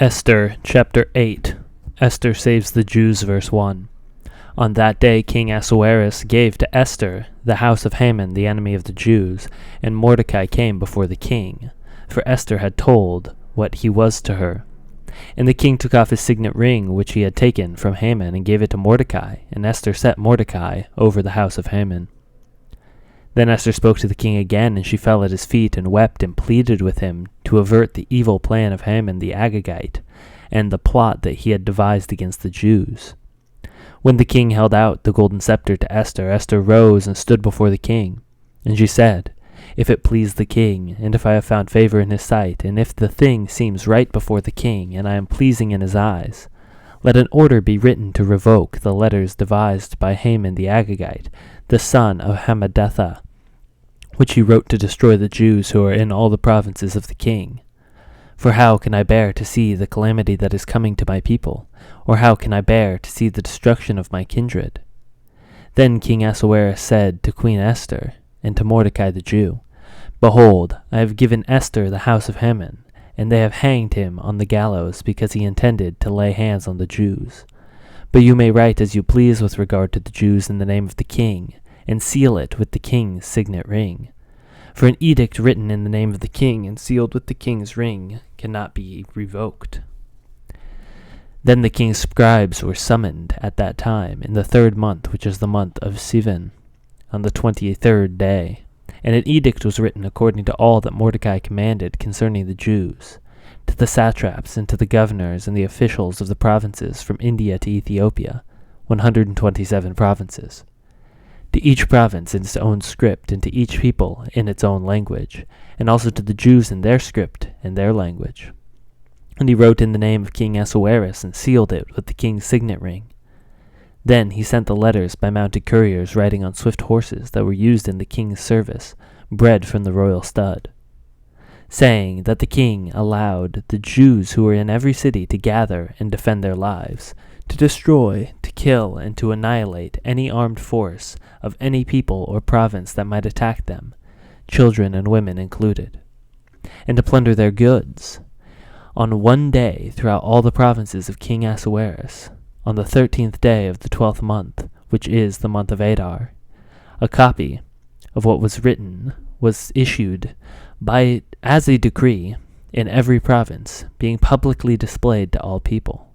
Esther chapter 8. Esther saves the Jews, verse 1. On that day King Ahasuerus gave to Esther the house of Haman, the enemy of the Jews, and Mordecai came before the king, for Esther had told what he was to her. And the king took off his signet ring which he had taken from Haman and gave it to Mordecai, and Esther set Mordecai over the house of Haman. Then Esther spoke to the king again, and she fell at his feet and wept and pleaded with him to avert the evil plan of Haman the Agagite and the plot that he had devised against the Jews. When the king held out the golden scepter to Esther, Esther rose and stood before the king. And she said, "If it please the king, and if I have found favor in his sight, and if the thing seems right before the king, and I am pleasing in his eyes, let an order be written to revoke the letters devised by Haman the Agagite, the son of Hammedatha, which he wrote to destroy the Jews who are in all the provinces of the king. For how can I bear to see the calamity that is coming to my people, or how can I bear to see the destruction of my kindred?" Then King Ahasuerus said to Queen Esther and to Mordecai the Jew, "Behold, I have given Esther the house of Haman, and they have hanged him on the gallows because he intended to lay hands on the Jews. But you may write as you please with regard to the Jews in the name of the king, and seal it with the king's signet ring. For an edict written in the name of the king and sealed with the king's ring cannot be revoked." Then the king's scribes were summoned at that time in the 3rd month, which is the month of Sivan, on the 23rd day. And an edict was written according to all that Mordecai commanded concerning the Jews, to the satraps and to the governors and the officials of the provinces from India to Ethiopia, 127 provinces. To each province in its own script, and to each people in its own language, and also to the Jews in their script and their language. And he wrote in the name of King Ahasuerus and sealed it with the king's signet ring. Then he sent the letters by mounted couriers riding on swift horses that were used in the king's service, bred from the royal stud, saying that the king allowed the Jews who were in every city to gather and defend their lives, to destroy, to kill, and to annihilate any armed force of any people or province that might attack them, children and women included, and to plunder their goods. On one day throughout all the provinces of King Ahasuerus, on the 13th day of the 12th month, which is the month of Adar, a copy of what was written was issued as a decree in every province, being publicly displayed to all people.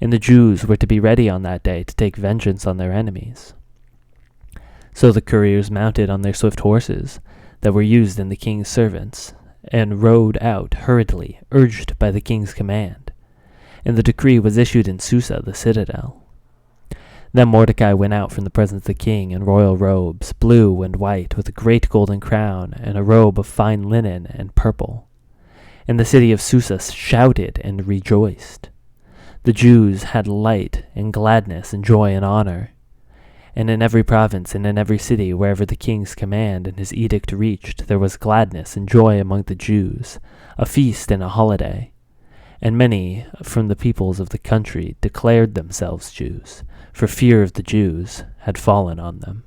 And the Jews were to be ready on that day to take vengeance on their enemies. So the couriers mounted on their swift horses that were used in the king's servants, and rode out hurriedly, urged by the king's command. And the decree was issued in Susa, the citadel. Then Mordecai went out from the presence of the king in royal robes, blue and white, with a great golden crown, and a robe of fine linen and purple. And the city of Susa shouted and rejoiced. The Jews had light and gladness and joy and honor. And in every province and in every city, wherever the king's command and his edict reached, there was gladness and joy among the Jews, a feast and a holiday. And many from the peoples of the country declared themselves Jews, for fear of the Jews had fallen on them.